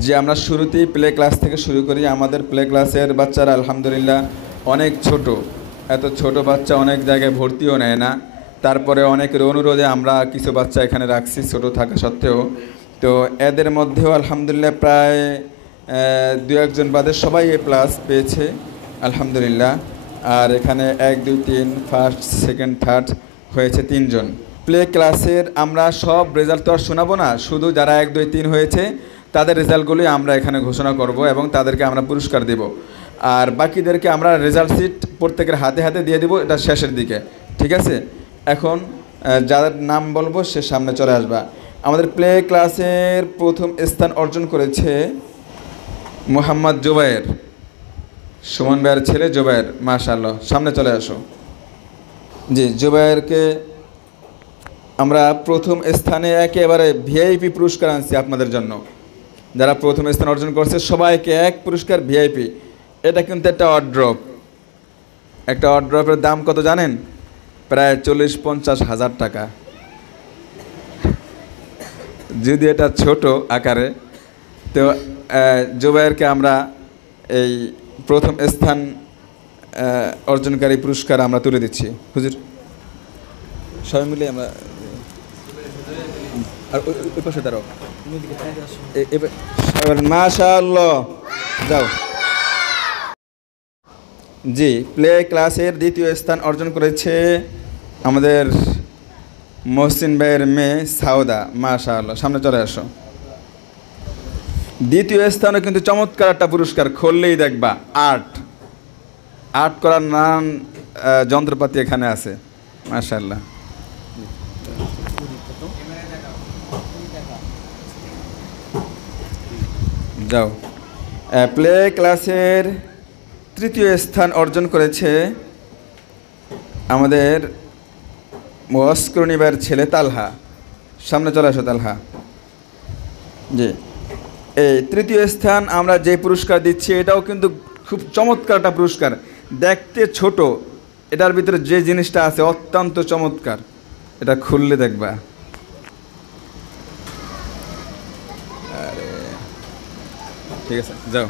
যে আমরা শুরুতেই প্লে ক্লাস থেকে শুরু করি। আমাদের প্লে ক্লাসের বাচ্চারা আলহামদুলিল্লাহ অনেক ছোট, এত ছোট বাচ্চা অনেক জায়গায় ভর্তিও নেয় না। তারপরে অনেকের অনুরোধে আমরা কিছু বাচ্চা এখানে রাখছি ছোট থাকা সত্ত্বেও। তো এদের মধ্যেও আলহামদুলিল্লাহ প্রায় দু একজন বাদে সবাই এ প্লাস পেয়েছে আলহামদুলিল্লাহ। আর এখানে 1 2 3 ফার্স্ট সেকেন্ড থার্ড হয়েছে 3 জন। প্লে ক্লাসের আমরা সব রেজাল্ট তো আর শোনাবো না, শুধু যারা 1 2 3 হয়েছে তাদের রেজাল্টগুলোই আমরা এখানে ঘোষণা করব এবং তাদেরকে আমরা পুরস্কার দেব। আর বাকিদেরকে আমরা রেজাল্ট শিট প্রত্যেকের হাতে হাতে দিয়ে দেবো, এটা শেষের দিকে, ঠিক আছে? এখন যাদের নাম বলবো সে সামনে চলে আসবা। আমাদের প্লে ক্লাসের প্রথম স্থান অর্জন করেছে মোহাম্মদ জুবায়ের, সুমন ভাইয়ের ছেলে জুবায়ের, মাশাআল্লাহ, সামনে চলে আসো। জি, জুবায়েরকে আমরা প্রথম স্থানে একেবারে ভিআইপি পুরস্কার আনছি আপনাদের জন্য। যারা প্রথম স্থান অর্জন করছে সবাইকে এক পুরস্কার ভিআইপি। এটা কিন্তু একটা অড্রপ, একটা অড্রপের দাম কত জানেন? প্রায় 40-50 হাজার টাকা। যদি এটা ছোট আকারে, তো জুবায়েরকে আমরা এই প্রথম স্থান অর্জনকারী পুরস্কার আমরা তুলে দিচ্ছি। হুজুর সবাই মিলে আমরা, আর ওই পাশে দাঁড়াও, মাশাআল্লাহ, যাও। জি, প্লে ক্লাসের দ্বিতীয় স্থান অর্জন করেছে আমাদের মহসিন ভাইয়ের মেয়ে সাউদা, মাশাআল্লাহ, সামনে চলে আসো। দ্বিতীয় স্থানে কিন্তু চমৎকার একটা পুরস্কার, খুললেই দেখবা আর্ট করার নানান যন্ত্রপাতি এখানে আছে, মাশাআল্লাহ। যাও। প্লে ক্লাসের তৃতীয় স্থান অর্জন করেছে আমাদের মস্করণী ভাইয়ের ছেলে তালহা, সামনে চলে আসো তালহা। জি, এই তৃতীয় স্থান আমরা যে পুরস্কার দিচ্ছি এটাও কিন্তু খুব চমৎকার একটা পুরস্কার। দেখতে ছোট, এটার ভিতরে যে জিনিসটা আছে অত্যন্ত চমৎকার, এটা খুললে দেখবা। আরে ঠিক আছে, যাও।